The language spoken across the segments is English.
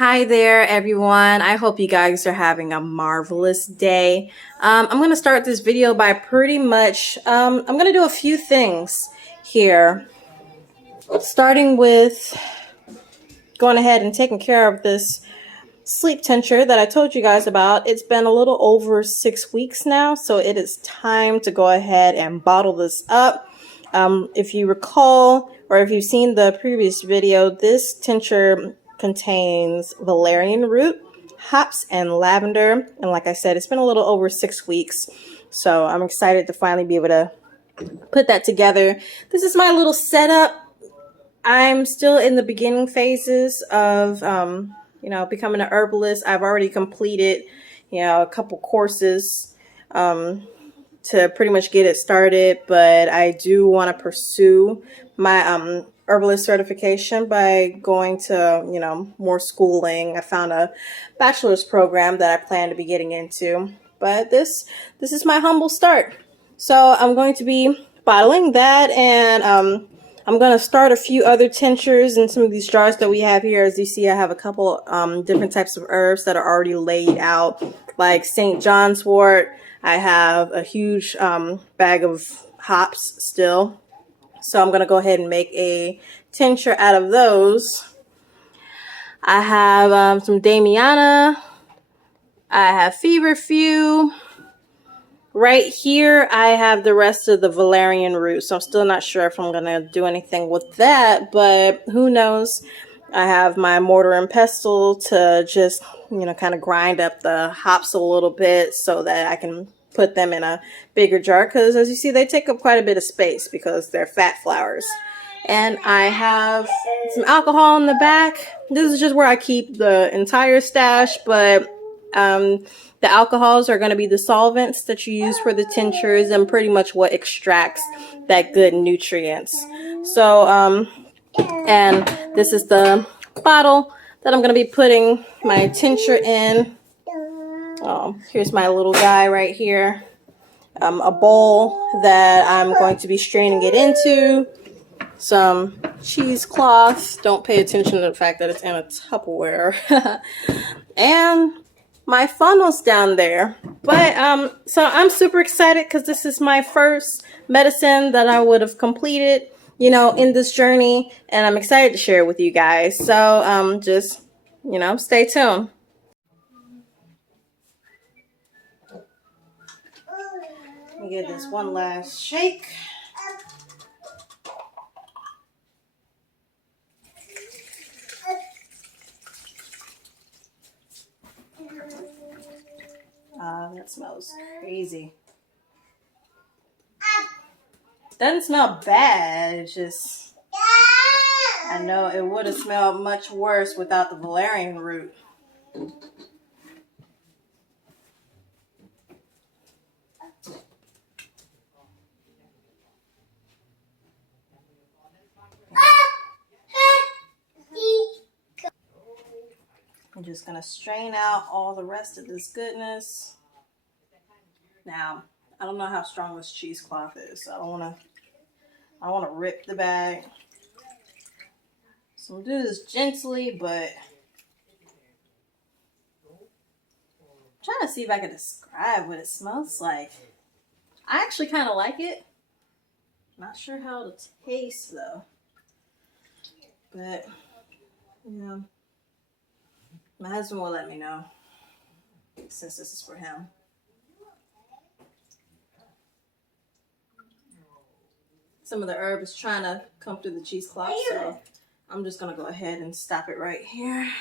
Hi there, everyone. I hope you guys are having a marvelous day. I'm going to start this video by I'm going to do a few things here, starting with going ahead and taking care of this sleep tincture that I told you guys about. It's been a little over 6 weeks now, so it is time to go ahead and bottle this up. If you recall, or if you've seen the previous video, this tincture contains valerian root, hops, and lavender. And like I said, it's been a little over 6 weeks, so I'm excited to finally be able to put that together. This is my little setup. I'm still in the beginning phases of becoming an herbalist. I've already completed a couple courses to pretty much get it started, but I do want to pursue my herbalist certification by going to more schooling. I found a bachelor's program that I plan to be getting into, but this is my humble start. So I'm going to be bottling that, and I'm going to start a few other tinctures in some of these jars that we have here. As you see, I have a couple different types of herbs that are already laid out, like St. John's wort. I have a huge bag of hops still. So I'm going to go ahead and make a tincture out of those. I have some Damiana. I have Feverfew. Right here, I have the rest of the valerian root, so I'm still not sure if I'm going to do anything with that, but who knows. I have my mortar and pestle to just, kind of grind up the hops a little bit so that I can put them in a bigger jar, because as you see, they take up quite a bit of space because they're fat flowers. And I have some alcohol in the back. This is just where I keep the entire stash, but the alcohols are going to be the solvents that you use for the tinctures and pretty much what extracts that good nutrients. So, and this is the bottle that I'm going to be putting my tincture in. Here's my little guy right here. A bowl that I'm going to be straining it into. Some cheesecloth. Don't pay attention to the fact that it's in a Tupperware. And my funnel's down there. But so I'm super excited because this is my first medicine that I would have completed, in this journey, and I'm excited to share it with you guys. So just stay tuned. Let me give this one last shake. That smells crazy. Doesn't smell bad. It's just, I know it would have smelled much worse without the valerian root. I'm just gonna strain out all the rest of this goodness. Now, I don't know how strong this cheesecloth is, so I don't wanna rip the bag. So I'm gonna do this gently, but I'm trying to see if I can describe what it smells like. I actually kind of like it. Not sure how it'll taste though. But, my husband will let me know, since this is for him. Some of the herb is trying to come through the cheesecloth, so I'm just going to go ahead and stop it right here.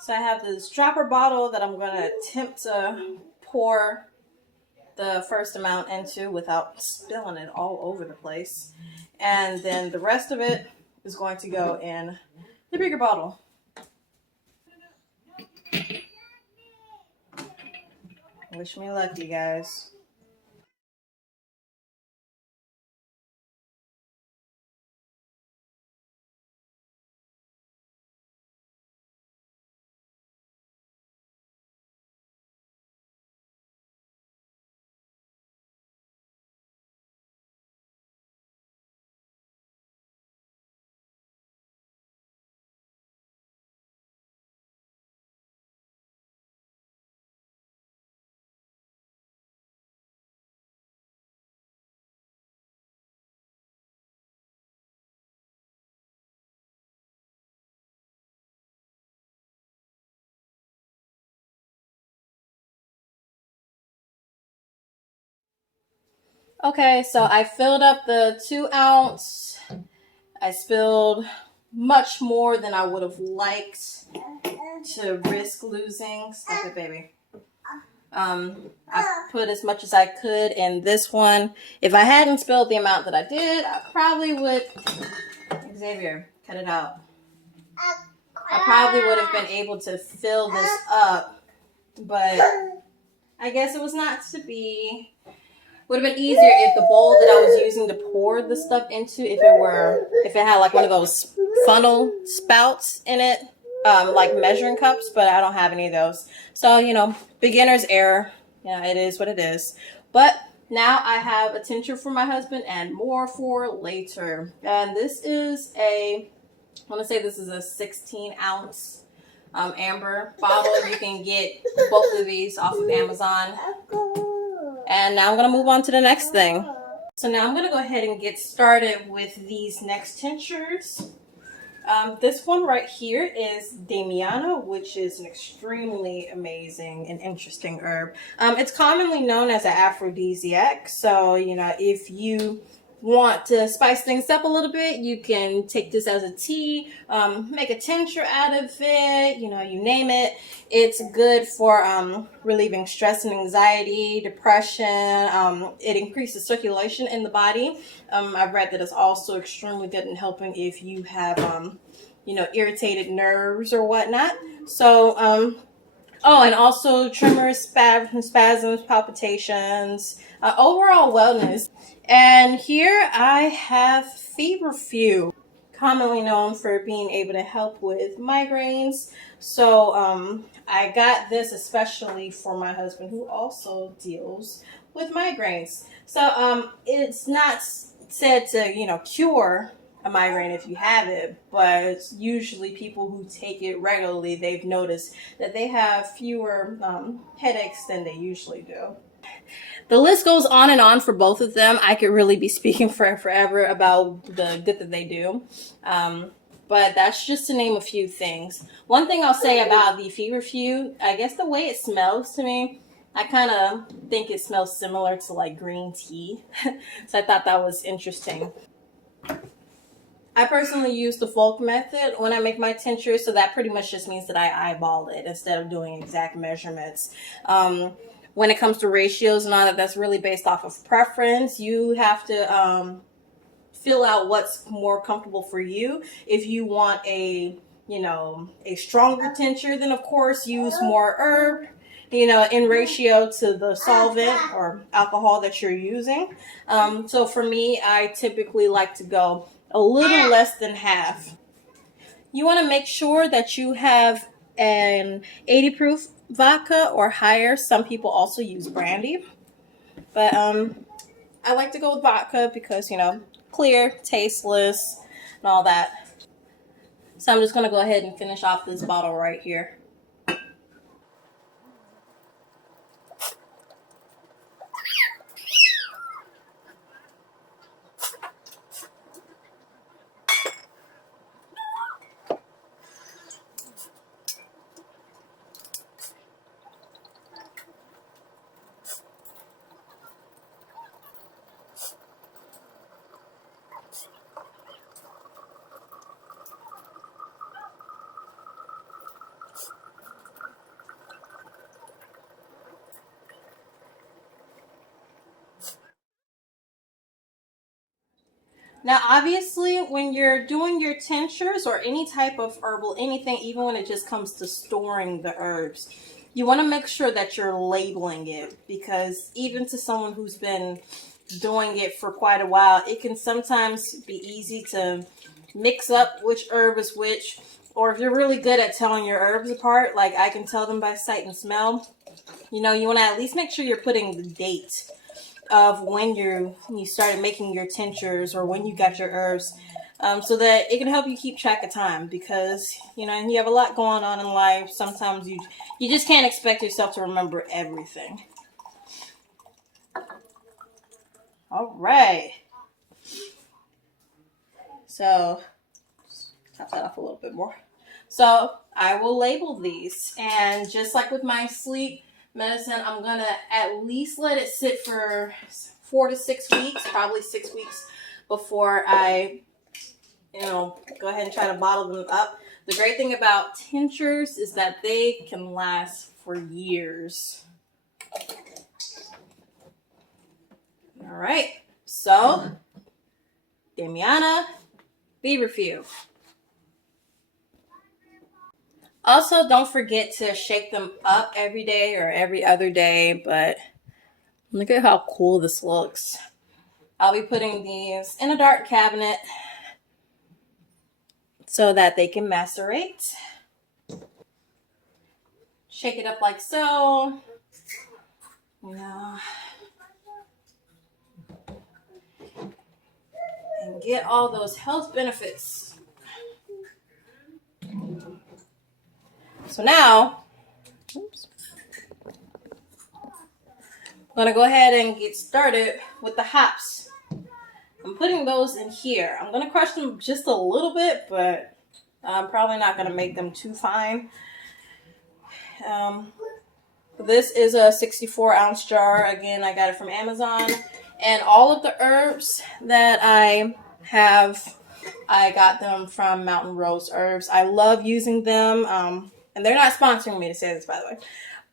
So I have this dropper bottle that I'm going to attempt to pour the first amount into without spilling it all over the place. And then the rest of it is going to go in the bigger bottle. Wish me luck, you guys. Okay, so I filled up the 2 ounce. I spilled much more than I would have liked to risk losing. Stop it, baby. I put as much as I could in this one. If I hadn't spilled the amount that I did, I probably would, Xavier, cut it out. I probably would have been able to fill this up, but I guess it was not to be. Would have been easier if the bowl that I was using to pour the stuff into, if it had like one of those funnel spouts in it, like measuring cups, but I don't have any of those. So, you know, beginner's error. You know, it is what it is. But now I have a tincture for my husband and more for later. And this is I want to say this is a 16-ounce amber bottle. You can get both of these off of Amazon. And now I'm going to move on to the next thing. So now I'm going to go ahead and get started with these next tinctures. This one right here is Damiana, which is an extremely amazing and interesting herb. It's commonly known as an aphrodisiac. So, you know, if you want to spice things up a little bit, you can take this as a tea, make a tincture out of it, you know, you name it. It's good for relieving stress and anxiety, depression. It increases circulation in the body. I've read that it's also extremely good in helping if you have, you know, irritated nerves or whatnot. So, oh, and also tremors, spasms, palpitations, overall wellness. And here I have Feverfew, commonly known for being able to help with migraines. So I got this especially for my husband, who also deals with migraines. So it's not said to, you know, cure a migraine if you have it, but it's usually people who take it regularly, they've noticed that they have fewer headaches than they usually do. The list goes on and on for both of them. I could really be speaking for forever about the good that they do. But that's just to name a few things. One thing I'll say about the Feverfew, I guess the way it smells to me, I kind of think it smells similar to like green tea. So I thought that was interesting. I personally use the folk method when I make my tincture, so that pretty much just means that I eyeball it instead of doing exact measurements. When it comes to ratios and all that, that's really based off of preference. You have to fill out what's more comfortable for you. If you want a, you know, a stronger tincture, then of course use more herb, you know, in ratio to the solvent or alcohol that you're using. So for me, I typically like to go a little less than half. You want to make sure that you have an 80 proof vodka or higher. Some people also use brandy, but I like to go with vodka because, you know, clear, tasteless, and all that. So I'm just going to go ahead and finish off this bottle right here. Now, obviously, when you're doing your tinctures or any type of herbal anything, even when it just comes to storing the herbs, you want to make sure that you're labeling it, because even to someone who's been doing it for quite a while, it can sometimes be easy to mix up which herb is which. Or if you're really good at telling your herbs apart, like I can tell them by sight and smell, you know, you want to at least make sure you're putting the date of when you started making your tinctures or when you got your herbs, so that it can help you keep track of time, because, you know, you have a lot going on in life. Sometimes you just can't expect yourself to remember everything. All right. So top that off a little bit more. So I will label these, and just like with my sleep medicine, I'm gonna at least let it sit for 4 to 6 weeks, probably 6 weeks before I, go ahead and try to bottle them up. The great thing about tinctures is that they can last for years. All right, so Damiana, Feverfew. Also, don't forget to shake them up every day or every other day, but look at how cool this looks. I'll be putting these in a dark cabinet so that they can macerate. Shake it up like so. And get all those health benefits. So now, I'm gonna go ahead and get started with the hops. I'm putting those in here. I'm gonna crush them just a little bit, but I'm probably not gonna make them too fine. This is a 64-ounce jar. Again, I got it from Amazon. And all of the herbs that I have, I got them from Mountain Rose Herbs. I love using them. And they're not sponsoring me to say this, by the way.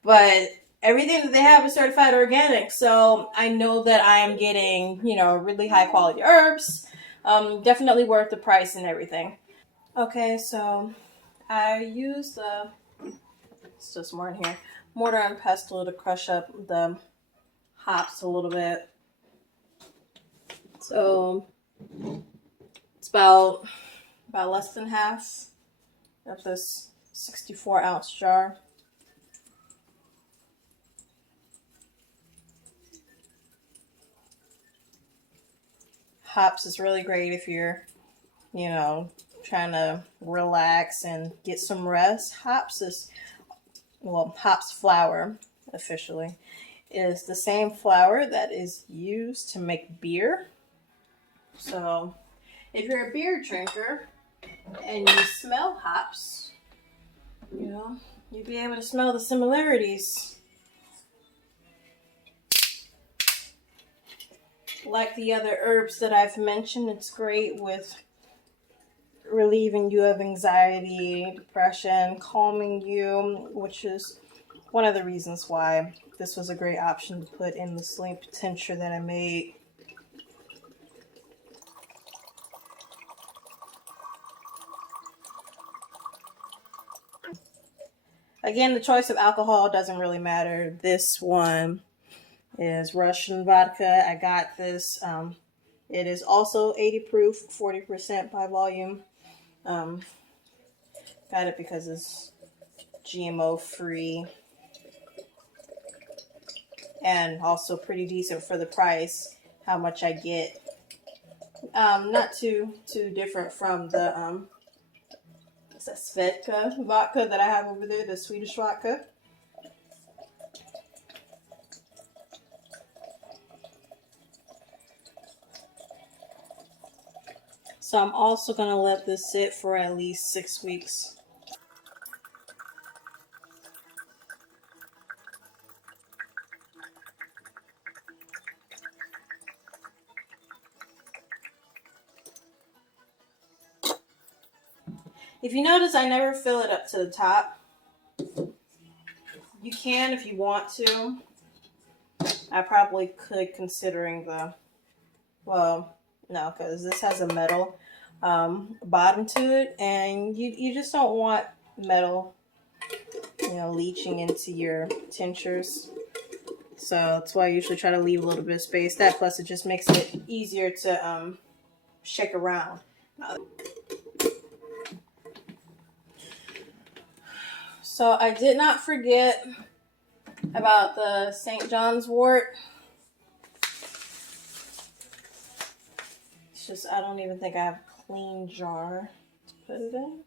But everything that they have is certified organic. So I know that I am getting, really high quality herbs. Definitely worth the price and everything. Okay, so I use it's just more in here, mortar and pestle to crush up the hops a little bit. So it's about less than half of this 64-ounce jar. Hops is really great if you're, trying to relax and get some rest. Hops flour, officially, is the same flour that is used to make beer. So if you're a beer drinker and you smell hops, you'd be able to smell the similarities. Like the other herbs that I've mentioned, it's great with relieving you of anxiety, depression, calming you, which is one of the reasons why this was a great option to put in the sleep tincture that I made. Again, the choice of alcohol doesn't really matter. This one is Russian vodka. I got this. It is also 80 proof, 40% by volume. Got it because it's GMO free and also pretty decent for the price. How much I get. Not too different from the what's that, Svedka vodka that I have over there, the Swedish vodka. So I'm also going to let this sit for at least 6 weeks. If you notice, I never fill it up to the top. You can if you want to. I probably could, considering no, because this has a metal bottom to it, and you just don't want metal, leaching into your tinctures. So that's why I usually try to leave a little bit of space. That plus it just makes it easier to shake around. So I did not forget about the St. John's wort. It's just, I don't even think I have a clean jar to put it in.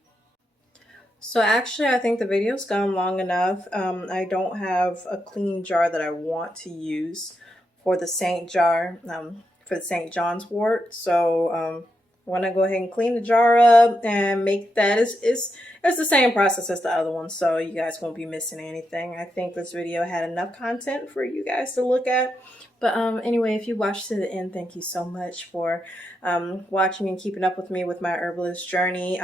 So actually, I think the video's gone long enough. I don't have a clean jar that I want to use for the St. John's wort. So want to go ahead and clean the jar up and make that. It's the same process as the other one, so you guys won't be missing anything. I think this video had enough content for you guys to look at. But anyway, if you watched to the end, thank you so much for watching and keeping up with me with my herbalist journey.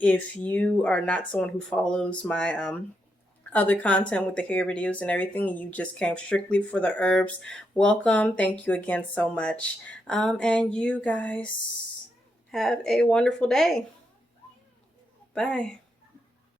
If you are not someone who follows my other content with the hair videos and everything, you just came strictly for the herbs, welcome. Thank you again so much. And you guys have a wonderful day. Bye.